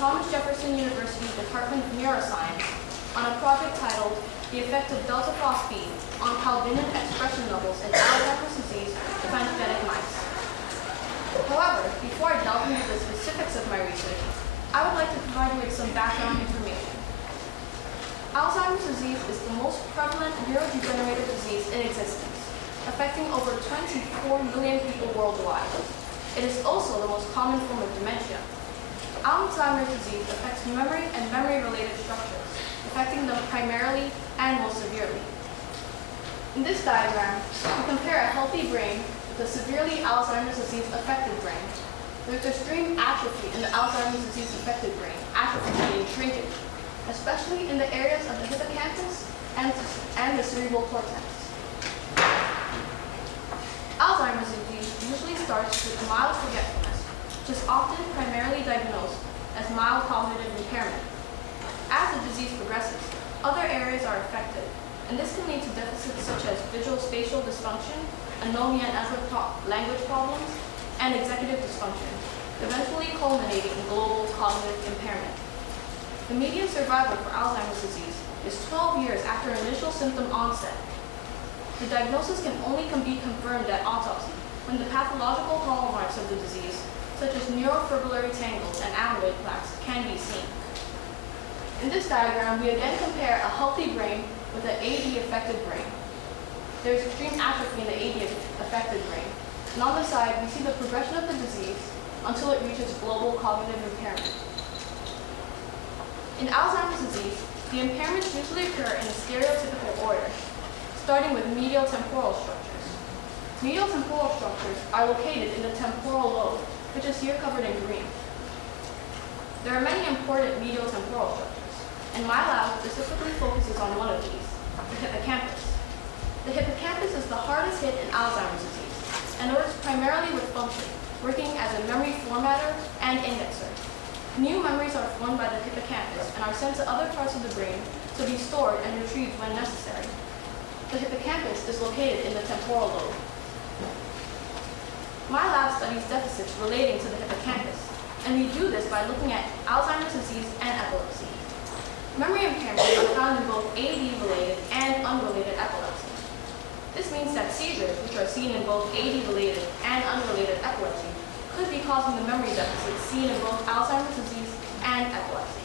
Thomas Jefferson University Department of Neuroscience on a project titled The Effect of Delta Phosph B on Calvinin Expression Levels in Alzheimer's Disease Transgenic Mice. However, before I delve into the specifics of my research, I would like to provide you with some background information. Alzheimer's disease is the most prevalent neurodegenerative disease in existence, affecting over 24 million people worldwide. It is also the most common form of dementia. Alzheimer's disease affects memory and memory-related structures, affecting them primarily and most severely. In this diagram, we compare a healthy brain with a severely Alzheimer's disease-affected brain. There's extreme atrophy in the Alzheimer's disease-affected brain, atrophy meaning shrinkage, especially in the areas of the hippocampus and the cerebral cortex. Alzheimer's disease usually starts with mild forgetfulness, which is often primarily diagnosed as mild cognitive impairment. As the disease progresses, other areas are affected, and this can lead to deficits such as visual-spatial dysfunction, anomia and language problems, and executive dysfunction, eventually culminating in global cognitive impairment. The median survival for Alzheimer's disease is 12 years after initial symptom onset. The diagnosis can only be confirmed at autopsy when the pathological hallmarks of the disease, such as neurofibrillary tangles and amyloid plaques, can be seen. In this diagram, we again compare a healthy brain with an AD-affected brain. There is extreme atrophy in the AD-affected brain, and on the side, we see the progression of the disease until it reaches global cognitive impairment. In Alzheimer's disease, the impairments usually occur in a stereotypical order, starting with medial temporal structures. Medial temporal structures are located in the temporal lobe, which is here covered in green. There are many important medial temporal structures, and my lab specifically focuses on one of these, the hippocampus. The hippocampus is the hardest hit in Alzheimer's disease and works primarily with function, working as a memory formatter and indexer. New memories are formed by the hippocampus and are sent to other parts of the brain to be stored and retrieved when necessary. The hippocampus is located in the temporal lobe. My lab studies deficits relating to the hippocampus, and we do this by looking at Alzheimer's disease and epilepsy. Memory impairments are found in both AD-related and unrelated epilepsy. This means that seizures, which are seen in both AD-related and unrelated epilepsy, could be causing the memory deficits seen in both Alzheimer's disease and epilepsy.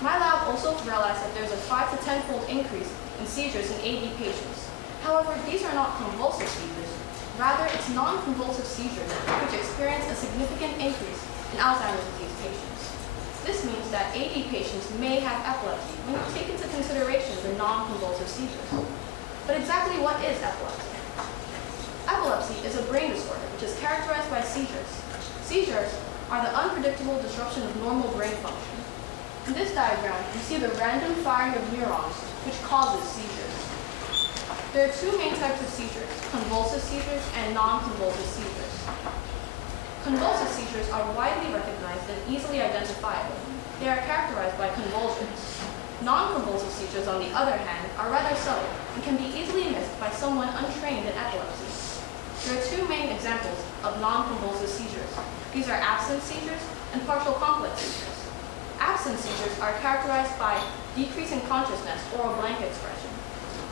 My lab also realized that there's a 5 to 10-fold increase in seizures in AD patients. However, these are not convulsive seizures. Rather, it's non-convulsive seizures which experience a significant increase in Alzheimer's disease patients. This means that AD patients may have epilepsy when you take into consideration the non-convulsive seizures. But exactly what is epilepsy? Epilepsy is a brain disorder which is characterized by seizures. Seizures are the unpredictable disruption of normal brain function. In this diagram, you see the random firing of neurons which causes seizures. There are two main types of seizures, convulsive seizures and non-convulsive seizures. Convulsive seizures are widely recognized and easily identifiable. They are characterized by convulsions. Non-convulsive seizures, on the other hand, are rather subtle and can be easily missed by someone untrained in epilepsy. There are two main examples of non-convulsive seizures. These are absence seizures and partial complex seizures. Absence seizures are characterized by decrease in consciousness or a blank expression.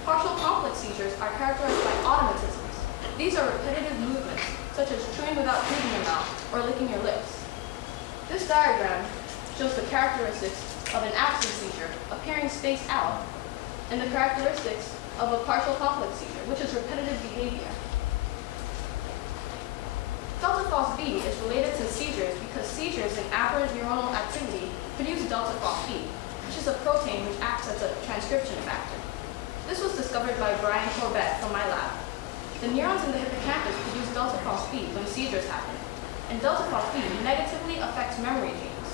Partial complex seizures are characterized by automatisms. These are repetitive movements, such as chewing without moving your mouth or licking your lips. This diagram shows the characteristics of an absence seizure appearing spaced out, and the characteristics of a partial complex seizure, which is repetitive behavior. Delta Phosph B is related to seizures because seizures in aberrant neuronal activity produce delta Phosph B, which is a protein which acts as a transcription factor. This was discovered by Brian Corbett from my lab. The neurons in the hippocampus produce delta Phosph B when seizures happen, and delta Phosph B negatively affects memory genes.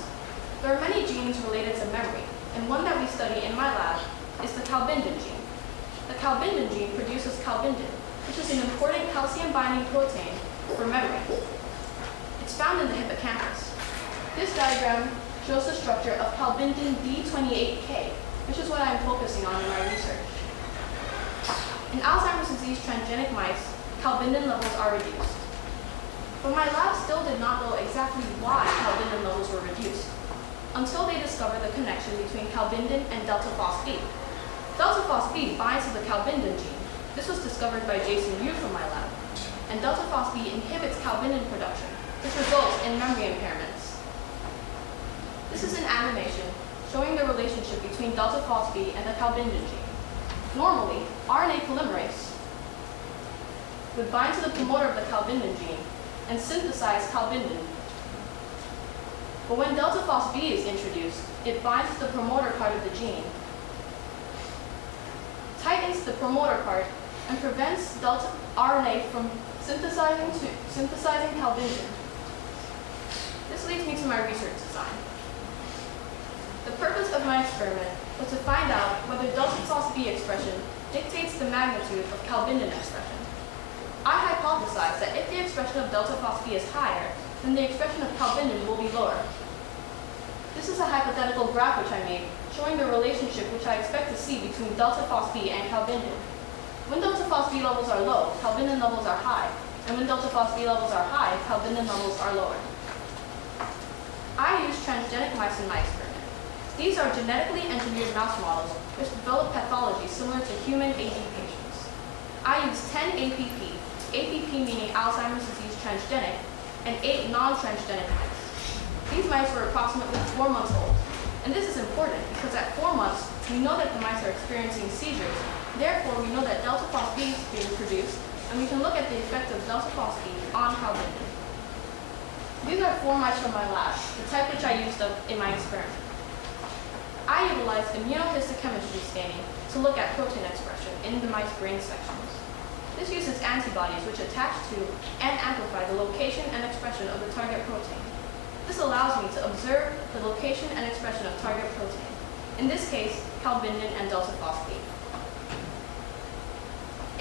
There are many genes related to memory, and one that we study in my lab is the calbindin gene. The calbindin gene produces calbindin, which is an important calcium-binding protein for memory. It's found in the hippocampus. This diagram shows the structure of calbindin D28K, which is what I'm focusing on in my research. In Alzheimer's disease transgenic mice, calbindin levels are reduced. But my lab still did not know exactly why calbindin levels were reduced, until they discovered the connection between calbindin and delta-phos-B. Delta-phos-B binds to the calbindin gene. This was discovered by Jason Yu from my lab. And delta-phos-B inhibits calbindin production, which results in memory impairments. This is an animation showing the relationship between delta-phos-B and the calbindin gene. Normally, RNA polymerase would bind to the promoter of the calbindin gene and synthesize calbindin. But when delta-phos-B is introduced, it binds to the promoter part of the gene, tightens the promoter part, and prevents delta RNA from synthesizing calbindin. This leads me to my research design. The purpose of my experiment was to find out whether delta-phos-B expression dictates the magnitude of calbindin expression. I hypothesized that if the expression of delta-phos-B is higher, then the expression of calbindin will be lower. This is a hypothetical graph which I made, showing the relationship which I expect to see between delta-phos-B and calbindin. When delta-phos-B levels are low, calbindin levels are high, and when delta-phos-B levels are high, calbindin levels are lower. I used transgenic mice in my experiment. These are genetically engineered mouse models which develop pathology similar to human AD patients. I used 10 APP meaning Alzheimer's disease transgenic, and 8 non-transgenic mice. These mice were approximately 4 months old. And this is important because at 4 months, we know that the mice are experiencing seizures. Therefore, we know that delta-phos-B is being produced, and we can look at the effect of delta-phos-B on calbindin. These are 4 mice from my lab, the type which I used in my experiment. I utilized immunohistochemistry staining to look at protein expression in the mice brain sections. This uses antibodies which attach to and amplify the location and expression of the target protein. This allows me to observe the location and expression of target protein, in this case, calbindin and delta-phos-B.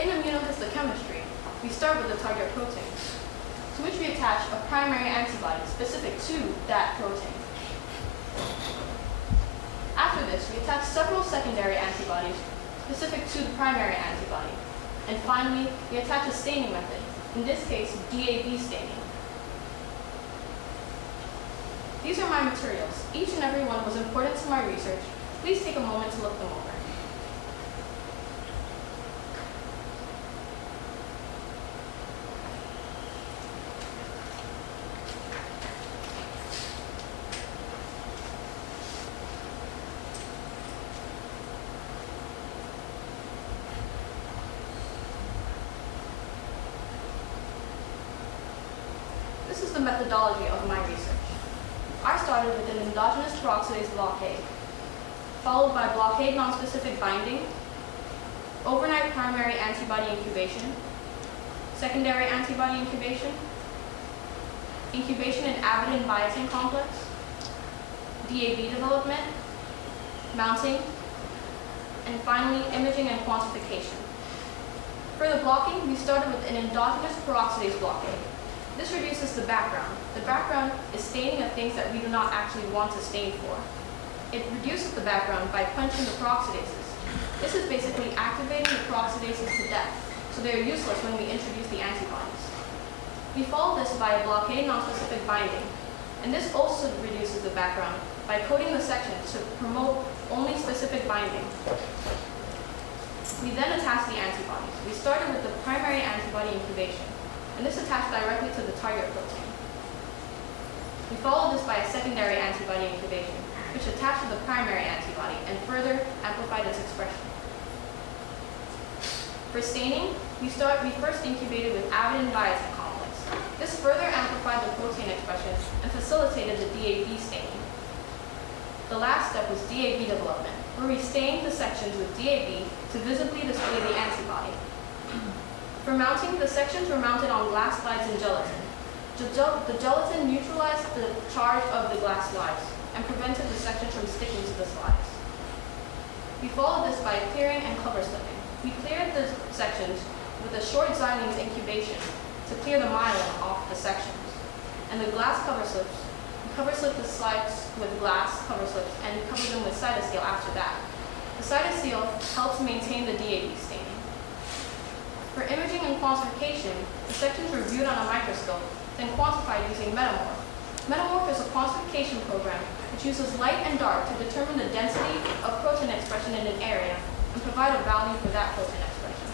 In immunohistochemistry, we start with the target protein, to which we attach a primary antibody specific to that protein. After this, we attach several secondary antibodies specific to the primary antibody. And finally, we attach a staining method, in this case, DAB staining. These are my materials. Each and every one was important to my research. Please take a moment to look them over. This is the methodology of my research. I started with an endogenous peroxidase blockade, followed by blockade nonspecific binding, overnight primary antibody incubation, secondary antibody incubation, incubation in avidin biotin complex, DAB development, mounting, and finally imaging and quantification. For the blocking, we started with an endogenous peroxidase blockade. This reduces the background. The background is staining of things that we do not actually want to stain for. It reduces the background by quenching the peroxidases. This is basically activating the peroxidases to death, so they are useless when we introduce the antibodies. We follow this by a blockade nonspecific binding, and this also reduces the background by coating the section to promote only specific binding. We then attach the antibodies. We started with the primary antibody incubation, and this attached directly to the target protein. We followed this by a secondary antibody incubation, which attached to the primary antibody and further amplified its expression. For staining, we first incubated with avidin biotin complex. This further amplified the protein expression and facilitated the DAB staining. The last step was DAB development, where we stained the sections with DAB to visibly display the antibody. For mounting, the sections were mounted on glass slides in gelatin. The gelatin neutralized the charge of the glass slides and prevented the sections from sticking to the slides. We followed this by clearing and cover slipping. We cleared the sections with a short Xilinx incubation to clear the myelin off the sections. And the glass cover slips, we cover slip the slides with glass cover slips and cover them with cytosol after that. The cytosol helps maintain the DAB staining. For imaging and quantification, the sections were viewed on a microscope, then quantified using Metamorph. Metamorph is a quantification program which uses light and dark to determine the density of protein expression in an area and provide a value for that protein expression.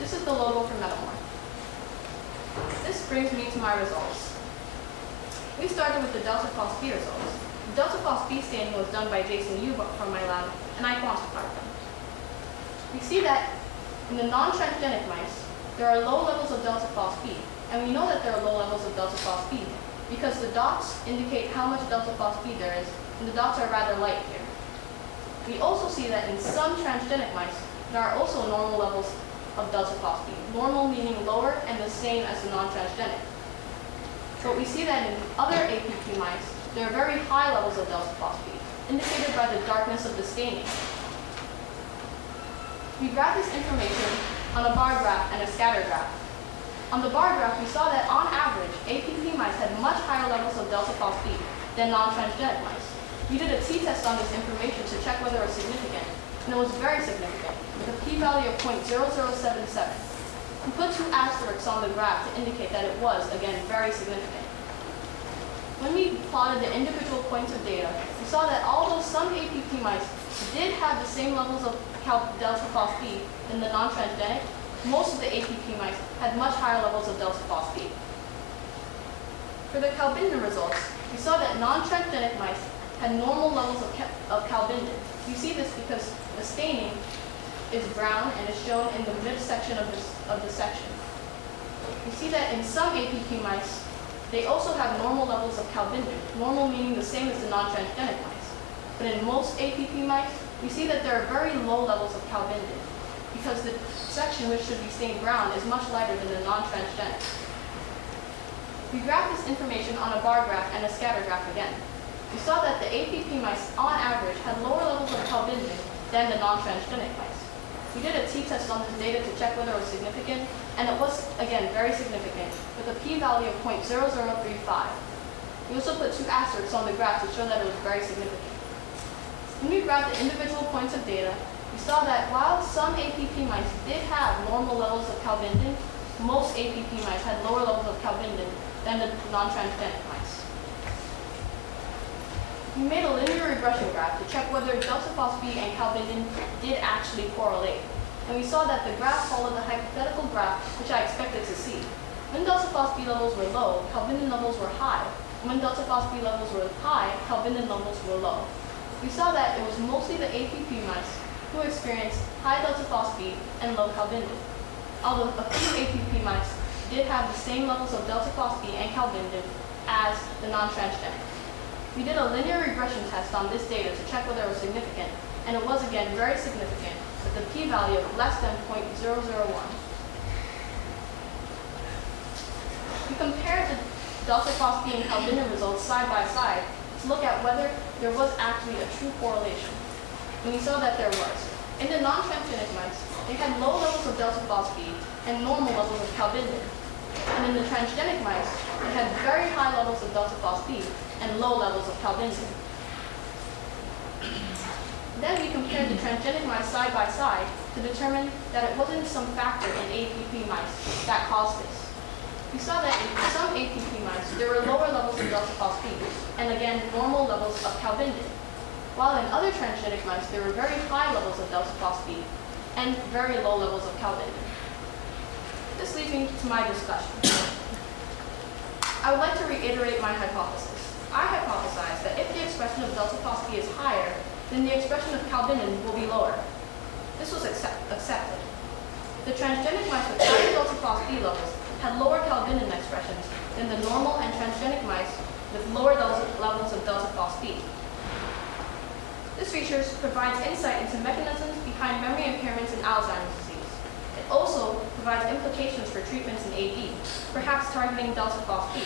This is the logo for Metamorph. This brings me to my results. We started with the delta phos B results. The delta phos B staining was done by Jason Yu from my lab, and I quantified them. We see that in the non-transgenic mice, there are low levels of delta phos B, and we know that there are low levels of delta phos B because the dots indicate how much delta phos B there is, and the dots are rather light here. We also see that in some transgenic mice, there are also normal levels of delta phos B, normal meaning lower and the same as the non-transgenic. But we see that in other APP mice, there are very high levels of delta phos B, indicated by the darkness of the staining. We graphed this information on a bar graph and a scatter graph. On the bar graph, we saw that on average, APP mice had much higher levels of delta phos B than non-transgenic mice. We did a t-test on this information to check whether it was significant, and it was very significant, with a p-value of 0.0077. We put two asterisks on the graph to indicate that it was, again, very significant. When we plotted the individual points of data, we saw that although some APP mice did have the same levels of delta phos B than the non-transgenic, most of the APP mice had much higher levels of delta phos B. For the calbindin results, we saw that non-transgenic mice had normal levels of calbindin. You see this because the staining is brown and is shown in the midsection of the section. You see that in some APP mice, they also have normal levels of calbindin, normal meaning the same as the non-transgenic mice. But in most APP mice, we see that there are very low levels of calbindin because the section which should be stained brown is much lighter than the non-transgenic. We graphed this information on a bar graph and a scatter graph again. We saw that the APP mice, on average, had lower levels of calbindin than the non-transgenic mice. We did a t-test on this data to check whether it was significant, and it was, again, very significant, with a p-value of 0.0035. We also put two asterisks on the graph to show that it was very significant. When we graphed the individual points of data, we saw that while some APP mice did have normal levels of calbindin, most APP mice had lower levels of calbindin than the non-transgenic mice. We made a linear regression graph to check whether delta phos B and calbindin did actually correlate. And we saw that the graph followed the hypothetical graph which I expected to see. When delta phos B levels were low, calbindin levels were high. And when delta phos B levels were high, calbindin levels were low. We saw that it was mostly the APP mice who experienced high delta phos B and low calbindin, although a few APP mice did have the same levels of delta phos B and calbindin as the non-transgenic. We did a linear regression test on this data to check whether it was significant, and it was again very significant with a p-value of less than 0.001. We compared the delta phos B and calbindin results side by side to look at whether there was actually a true correlation. And we saw that there was. In the non-transgenic mice, they had low levels of delta phos B and normal levels of calbindin. And in the transgenic mice, they had very high levels of delta phos B and low levels of calbindin. Then we compared the transgenic mice side by side to determine that it wasn't some factor in APP mice that caused this. We saw that in some APP mice, there were lower levels of delta phos B, and again, normal levels of calbindin. While in other transgenic mice, there were very high levels of delta phos B and very low levels of calbindin. This leads me to my discussion. I would like to reiterate my hypothesis. I hypothesize that if the expression of delta phos B is higher, then the expression of calbindin will be lower. This was accepted. The transgenic mice with higher delta phos B levels had lower calbindin expressions than the normal and transgenic mice with lower levels of delta phos B. This research provides insight into mechanisms behind memory impairments in Alzheimer's disease. It also provides implications for treatments in AD, perhaps targeting delta phos B.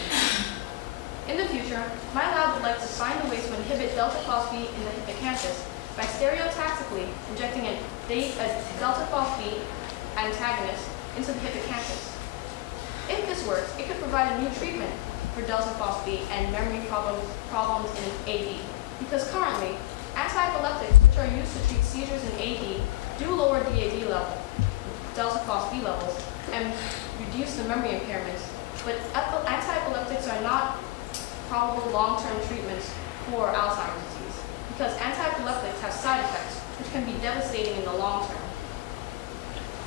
In the future, my lab would like to find the ways to inhibit delta phos B in the hippocampus by stereotactically injecting a delta phos B antagonist into the hippocampus. If this works, it could provide a new treatment for delta phos B and memory problems in AD, because currently, antiepileptics, which are used to treat seizures in AD, do lower DAD level, delta-phos-B levels and reduce the memory impairments, but anti-epileptics are not probable long-term treatments for Alzheimer's disease because anti-epileptics have side effects which can be devastating in the long term.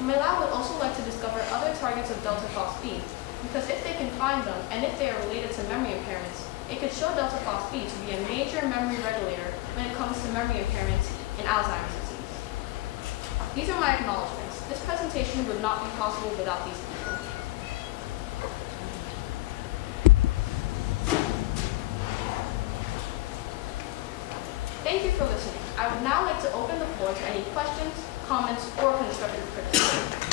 My lab would also like to discover other targets of delta-phos-B because if they can find them and if they are related to memory impairments, it could show delta-phos-B to be a major memory regulator when it comes to memory impairments in Alzheimer's disease. These are my acknowledgments. This presentation would not be possible without these people. Thank you for listening. I would now like to open the floor to any questions, comments, or constructive criticism.